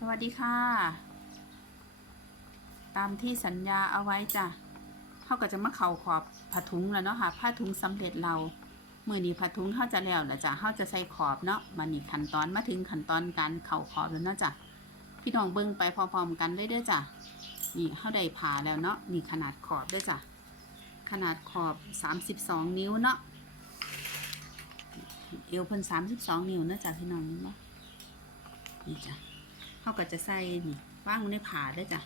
สวัสดีค่ะ ตามที่สัญญาเอาไว้จ้ะเขาก็จะมาเข่าขอบผ้าถุงแล้วเนาะค่ะผ้าถุงสำเร็จเราเมื่อนี้ผ้าถุงเขาจะแล้วแล้วจ้ะเขาจะใส่ขอบเนาะมานี่ขั้นตอนมาถึงขั้นตอนการเข่าขอบแล้วเนาะจ้ะพี่น้องเบิ่งไปพร้อมๆกันเลยเด้อจ้ะนี่เขาได้ผ่าแล้วเนาะนี่ขนาดขอบด้วยจ้ะขนาดขอบ 32 นิ้วเนาะเอวเพิ่น32 นิ้วเนาะจ้ะพี่น้องเนาะนี่จ้ะ เขาก็จะใส่นี่ว่างในผ่าด้วยจ้ะ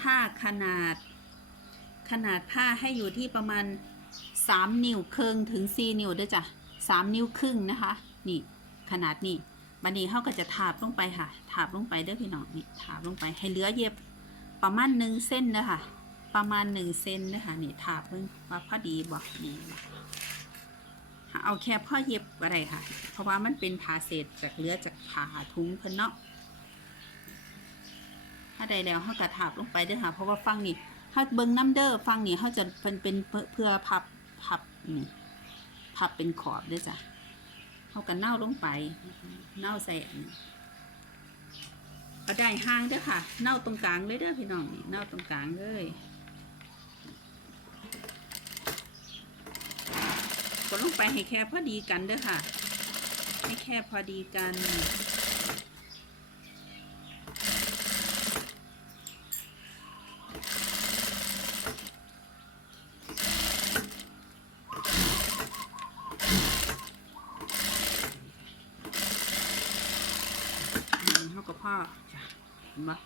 ผ้าขนาด ขนาดผ้าให้อยู่ที่ประมาณ 3 นิ้วครึ่งถึง 4 นิ้วด้วยจ้ะ3 นิ้วครึ่งนะคะ นี่ ขนาดนี้บันนี้เขาก็จะถาบลงไปค่ะ ถาบลงไปเด้อพี่น้องนี่ถาบลงไปให้เหลือเย็บประมาณหนึ่งเส้นนะคะประมาณหนึ่งเส้นนะคะนี่ถาบเพิ่งว่าพอดีบอกนี่ เอาแค่พ่อเย็บอะไรค่ะ เพราะว่ามันเป็นผ่าเศษจากเลือจากผ่าทุ้งเพิ่นเนาะถ้าใดแล้วเขากระถาบลงไปเด้อค่ะ เพราะว่าฟังนี่ถ้าเบิ้งน้ำเด้อฟังนี่เขาจะเป็นเป็นเพื่อพับพับพับเป็นขอบด้อจ้ะเขากันเน่าลงไป เน่าใส่อันเอาได้ห้างเด้อค่ะ เน่าตรงกลางเลยเด้อพี่น้องนี่เน่าตรงกลางเลย ดลงไปให้แค่พอดีกันเด้อค่ะ ให้แค่พอดีกัน เท่ากับพ่อจ้ะเห็นปะ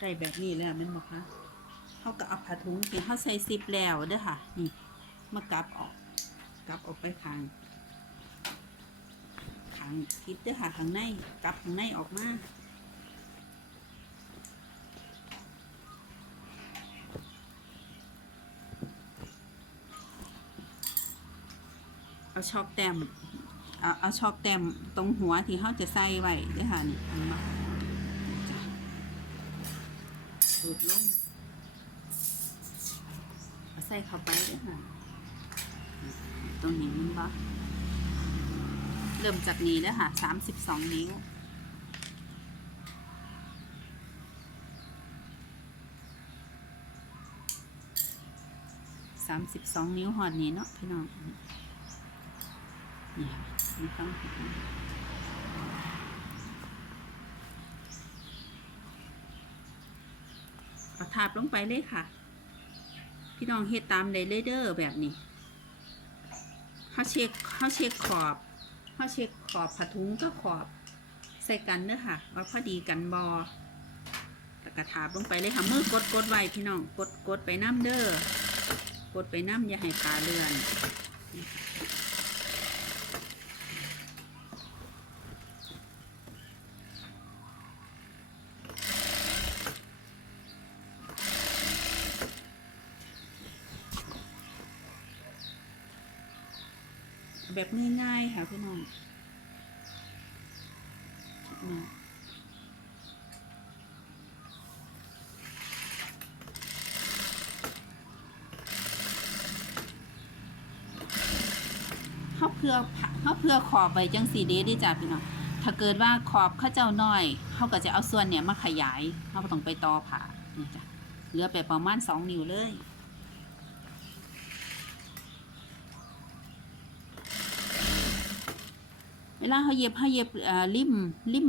ได้แบบนี้แล้วแม่นบอกคะ เขาก็เอาผ้าถุงที่เขาใส่ซิปแล้วเด้อค่ะ นี่มากลับออก กลับออกไปข้างข้างทิศเด้อค่ะข้างในกลับข้างในออกมาเอาช็อกแต้มเอาเอาช็อกแต้มตรงหัวที่เขาจะใส่ไว้เด้วยค่ะนี่เห็นไหมจ้ะสูดลง ใส่เข้าไปเด้วยค่ะตรงนี้มันบ่เริ่มจากนี้แล้วค่ะสามสิบสองนิ้วสามสิบสองนิ้วหอดนี้เนาะพี่น้องนี่ค่ะนี่ต้องเห็นเอาทาบลงไปเลยค่ะ พี่น้องเฮ็ดตามเลยเลยเด้อแบบนี้เขาเช็คเขาเช็คขอบเขาเช็คขอบผ้าถุงก็ขอบใส่กันเด้อค่ะ ว่าพอดีกันบอแล้วก็ถาบลงไปเลยค่ะมือกดกดไว้พี่น้องกดกดไปน้ำเด้อกดไปน้ำอย่าให้ปลาเลือน แบบง่ายๆค่ะพี่น้องนะเขาเพื่อเขาเพื่อขอบไปจังสีเดดีจ้ะพี่น้องถ้าเกิดว่าขอบข้าเจ้าน้อยเขาก็จะเอาส่วนเนี่ยมาขยายเขาก็ต้องไปต่อผ่านี่จ้ะเหลือไปประมาณสองนิ้วเลย เว ลาเขาเย็บเขาเย็บอ่าริมริม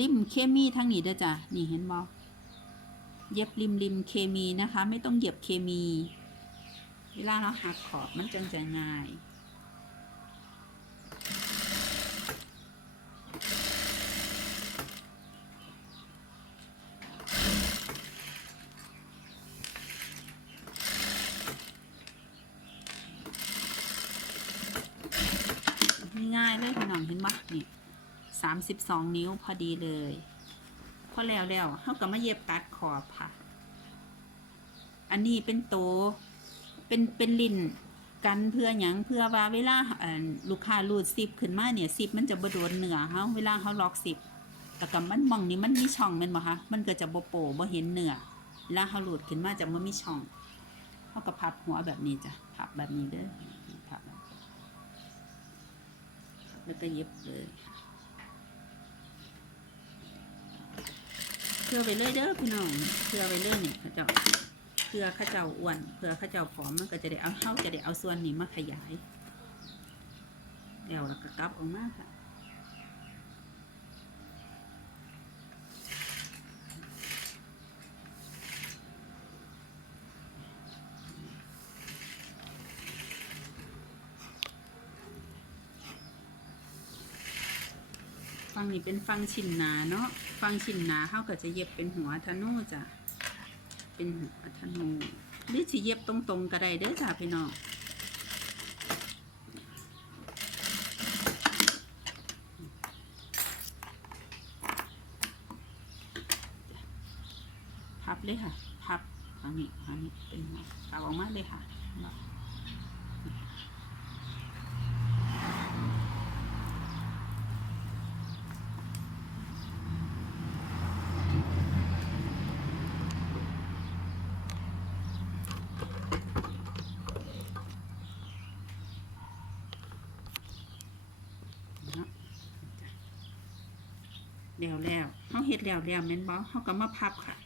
ริมเคมีทั้งนี้เด้อจ้ะนี่เห็นบ่เย็บริมริมเคมีนะคะ ไม่ต้องเย็บเคมี เวลาเราหักขอบมันจังจะง่าย 32 นิ้วพอดีเลยพอแล้วแล้วเขาก็มาเย็บตัดขอบค่ะ อันนี้เป็นโตเป็นเป็นลิ้นกันเพื่อหยังเพื่อว่าเวลาลูกค้ารูดซิบขึ้นมาเนี่ยซิบมันจะบดโดนเหนือเขาเวลาเขาล็อกซิบแต่กับมันมองนี่มันมีช่องมันบ่คะมันก็จะบโปบ่เห็นเหนือเวลาเขาหลุดขึ้นมาจะมันมีช่องเขาก็พับหัวแบบนี้จ้ะพับแบบนี้เด้อพับแล้วก็เย็บเลยค่ะ พื่อไปเลยเด้อพี่น้องเพื่อไปเลยนี่เขาเจ้าเพื่อข้าเจ้าอ้วนเพื่อข้าเจ้าผอมมันก็จะได้เอาเฮาจะได้เอาส่วนนี้มาขยายเดี๋ยวแล้วก็กลับออกมาค่ะ นี่เป็นฟังชินหนาเนาะฟังชินหนาเขาก็จะเย็บเป็นหัวธนูจ้ะเป็นหัวธนูหรือสิเย็บตรงๆก็ได้เด้อจ้ะพี่น้องพับเลยค่ะ พับอันนี้อันนี้เป็นหัวเอาออกมาเลยค่ะเนาะ เนาะ แล้วแล้วเขาเฮ็ดแล้วแล้วแม่นบ่เขาก็มาพับค่ะ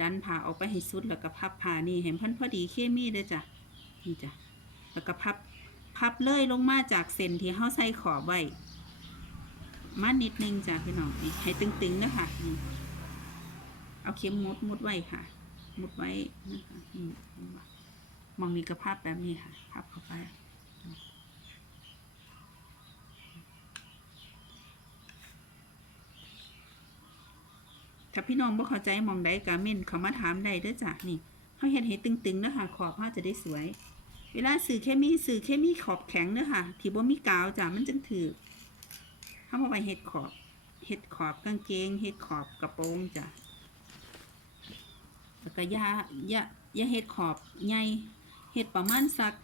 ดันผ่าออกไปให้สุดแล้วก็พับผ่านี่เห็นเพิ่นพอดีเคมีเด้อจ้ะนี่จ้ะแล้วก็พับพับเลื่อยลงมาจากเส้นที่เฮาใส่ขอบไว้มานิดนึงจ้ะพี่น้องนี่ให้ตึงๆนะคะนี่เอาเข็มมุดมุดไว้ค่ะ มุดไว้นะคะนี่มองมีกระพับแบบนี้ค่ะ พับเข้าไป ถ้าพี่น้องบ่เข้าใจมองใดกาเม่นเขามาถามได้เด้อจ้ะนี่เขาเห็นเห็ตึงๆเด้อค่ะขอบผ้าจะได้สวย เวลาสื่อเคมีสื่อเคมีขอบแข็งเด้อค่ะที่บ่มีกาวจ้ะมันจึงถือเขาเอาไปเฮ็ดขอบเฮ็ดขอบกางเกงเฮ็ดขอบกระโปรงจ้ะแล้วก็ยาอย่ายาเฮ็ดขอบใหญ่เฮ็ดประมาณสัก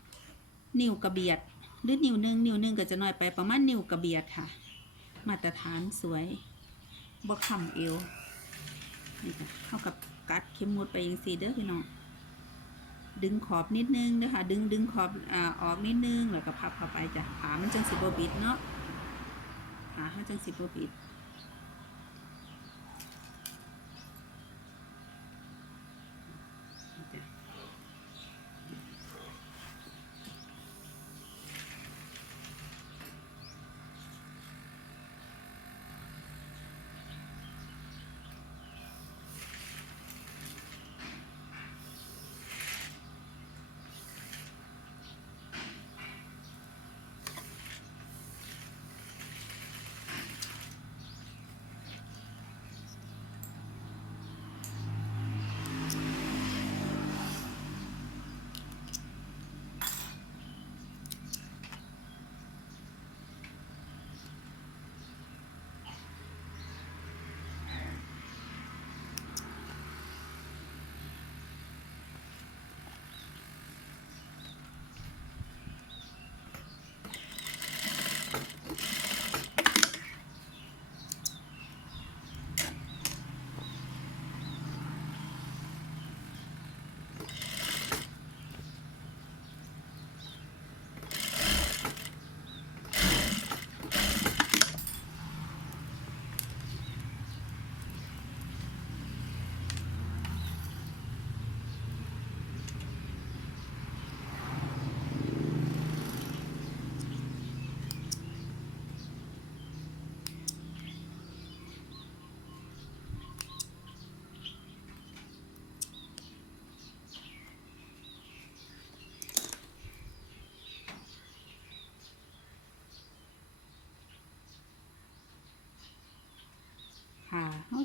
นิ้วกระเบียดหรือนิ้วหนึ่งนิ้วหนึ่งก็จะน้อยไปประมาณนิ้วกระเบียดค่ะ มาตรฐานสวยบ่คำเอว นี่ค่ะเท่ากับกัดเข็มหมดไปอย่างสี่เด้อพี่น้องดึงขอบนิดนึงนะคะดึงดึงขอบอ่าออกนิดนึงแล้วก็พับเข้าไปจ้ะขามันจังสิบบิดเนาะขาเขาจังสิบบิด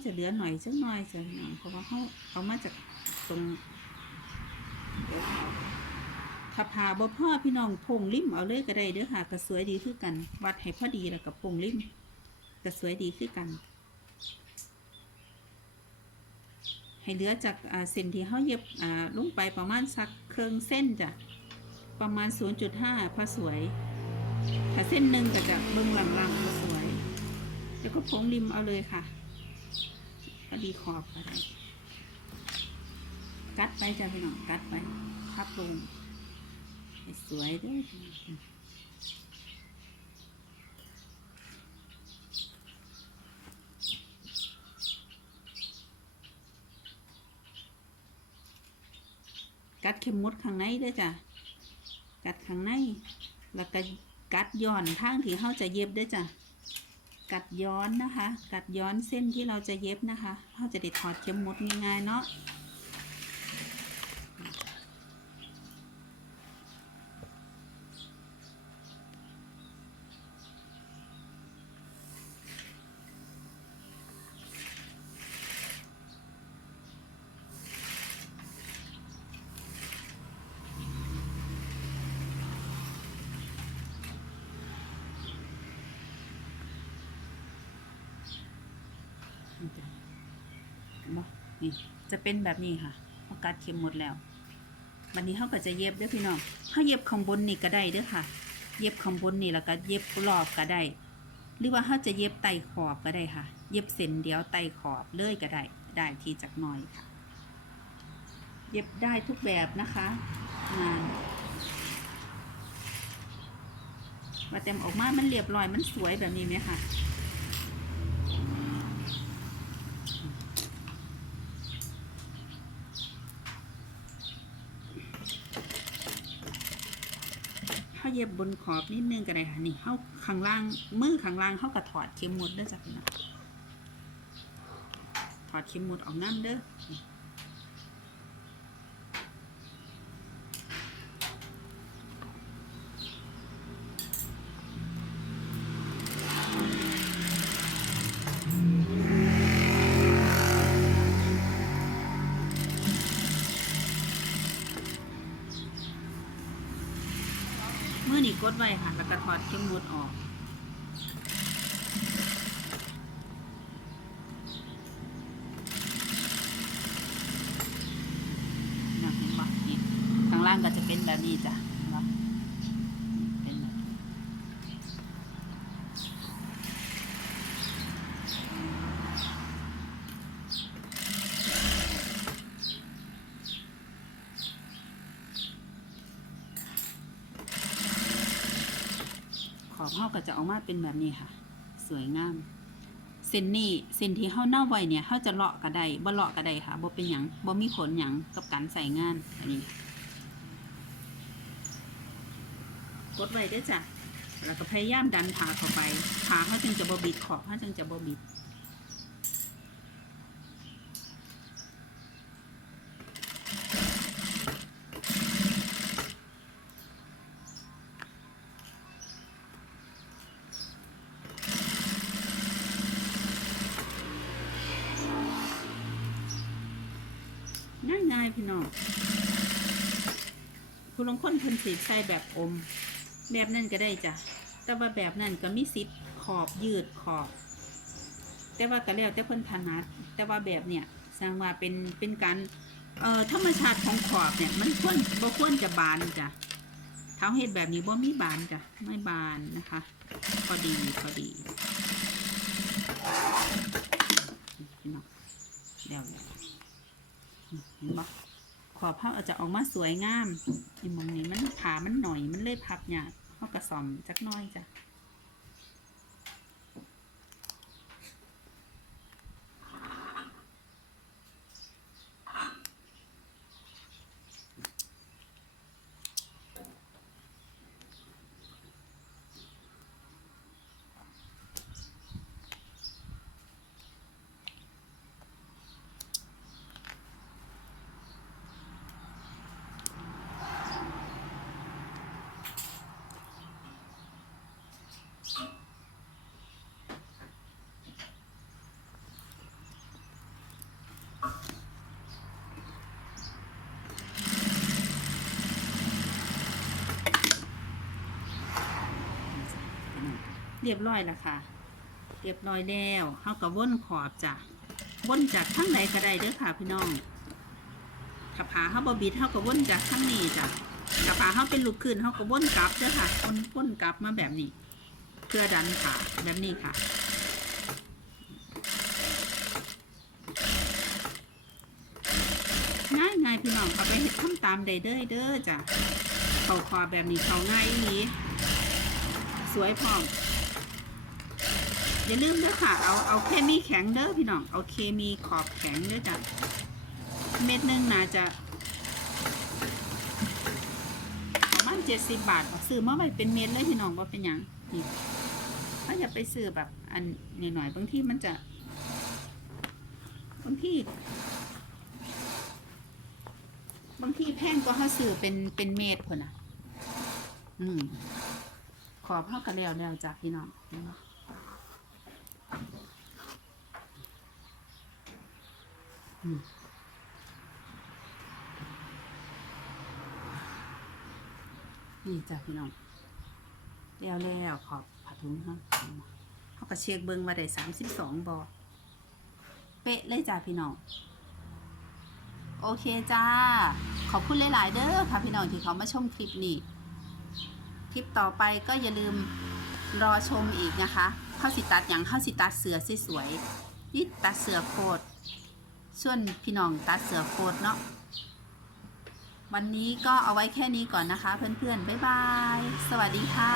จะเหลือหน่อยสักหน่อยจ้ะพี่น้องเพราะว่าเขาเอามาจากตรงถ้าผ่าบ่พ่อพี่น้องพงริมเอาเลยก็ได้เด้อค่ะก็สวยดีคือกัน วัดให้พอดีแล้วกับพงริมก็สวยดีคือกัน ให้เหลือจากเส้นที่เขาเย็บอ่าลงไปประมาณสักเครื่องเส้นจ้ะประมาณ 0.5พอสวย ถ้าเส้นหนึ่งก็จะเบิ่งหลังๆพอสวย แล้วก็พงริมเอาเลยค่ะ ก็ดีขอบก็ได้กัดไปจ้ะพี่น้องกัดไปพับลงสวยด้วยกัดเข็มมดข้างในด้วยจ้ะ กัดข้างใน แล้วก็กัดย่อนทางที่เขาจะเย็บด้วยจ้ะ กัดย้อนนะคะ กัดย้อนเส้นที่เราจะเย็บนะคะ เราจะได้ถอดเข็มมดง่ายๆเนาะ นี่จ้ะเห็ นี่จะเป็นแบบนี้ค่ะเขากัดเข็มหมดแล้ววันนี้เขาก็จะเย็บด้อพี่น้องเขาเย็บข้างบนนี่ก็ได้เด้อค่ะ เย็บข้างบนนี่แล้วก็เย็บรอบก็ได้ หรือว่าเขาจะเย็บไต่ขอบก็ได้ค่ะ เย็บเส้นเดียวไต่ขอบเลยก็ได้ ได้ทีจากหน้อยค่ะ เย็บได้ทุกแบบนะคะงานมาเต็มออกมา มันเรียบร้อย มันสวยแบบนี้ไหมคะ เขาเย็บบนขอบนิดนึงก็ได้ค่ะนี่เข้าข้างล่างมือข้างล่างเข้าก็ถอดเข็มหมดเด้อจ้ะพี่น้องถอดเข็มหมดออกน้ำเด้อ ก็ถอดเข็มหมดออก นะเห็นปะนี่ข้างล่างก็จะเป็นแบบนี้จ้ะเห็นปะเป็นแบบนี้ขอบ เฮาก็จะออกมาเป็นแบบนี้ค่ะ สวยงาม เส้นนี้เส้นที่เฮาเน่าไว้เนี่ยเฮาจะเลาะก็ได้บ่เลาะก็ได้ค่ะบ่เป็นหยังบ่มีผลหยังกับการใส่งานอันนี้กดไว้ด้วยจ้ะแล้วก็พยายามดันผาเข้าไปผาเขาจึงจะบ่บิดขอบเขาจึงจะบ่บิด ง่ายๆพี่น้องผู้ลางคน เพิ่นสีใส่แบบอม แบบนั่นก็ได้จ้ะ แต่ว่าแบบนั่นก็มีสิทธิ์ขอบยืดขอบ แต่ว่าก็แล้วแต่เพิ่นถนัด แต่ว่าแบบเนี่ยสร้างว่าเป็นเป็นการเอ่อธรรมชาติของขอบเนี่ยมันควรบ่ควรจะบานจ้ะถ้าเฮ็ดแบบนี้บ่มีบานจ้ะไม่บานนะคะพอดีพอดีพี่น้องเดี๋ยวเดี๋ยวเห็นบ่ ขอบเขาอาจจะออกมาสวยงามอีมองนี้มันขามันหน่อยมันเลยพับยากเขากระสอมจักน้อยจ้ะเรียบร้อยแล้วค่ะ เรียบร้อยแล้วเขากับว่นขอบจ้ะว่นจากข้างใดก็ได้เด้อค่ะพี่น้องถ้าผาเขาบอบิดเขากับว่นจากข้างนี้จ้ะถ้าผาเขาเป็นลูกขึ้นเขากับว่นกลับเด้อค่ะว่นว่นกลับมาแบบนี้เพื่อดันขาแบบนี้ค่ะง่ายง่ายพี่น้องเอาไปเห็ดทำตามได้เด้อเด้อจ้ะเขาคอแบบนี้เขาง่ายอย่างนี้สวยพร้อม อย่าลืมเด้อค่ะ เอาเอาเคมีแข็งเด้อพี่น้อง เอาเคมีขอบแข็งเด้อจ้ะ เม็ดหนึงน่าจะประมาณเจ็ดสิบบาทบ่ซื้อมาไว้เป็นเม็ดเลยพี่น้องว่าเป็นหยังนี่ถ้าอย่าไปซื้อแบบอันหน่อยๆบางที่มันจะบางที่บางที่แพงก็เขาซื้อเป็นเป็นเม็ดคนน่ะ อืมขอบเข้ากันแล้วแล้วจ้ะพี่น้องเห็ นี่จ้ะพี่น้องแล้วแล้วขอบผัดถุงเขาเขาก็เช็คเบิ้งว่าได้สามสิบสองบอเป๊ะเลยจ้ะพี่น้อง โอเคจ้า ขอบคุณหลาย ๆ เด้อค่ะพี่น้องที่เขามาชมคลิปนี้ คลิปต่อไปก็อย่าลืมรอชมอีกนะคะ เข้าสิตัดอย่างเข้าสิตัดเสือสวยๆนี่ตัดเสือโคตร ส่วนพี่น้องตัดเสือโคตรเนาะวันนี้ก็เอาไว้แค่นี้ก่อนนะคะ เพื่อนๆ บ๊ายบาย สวัสดีค่ะ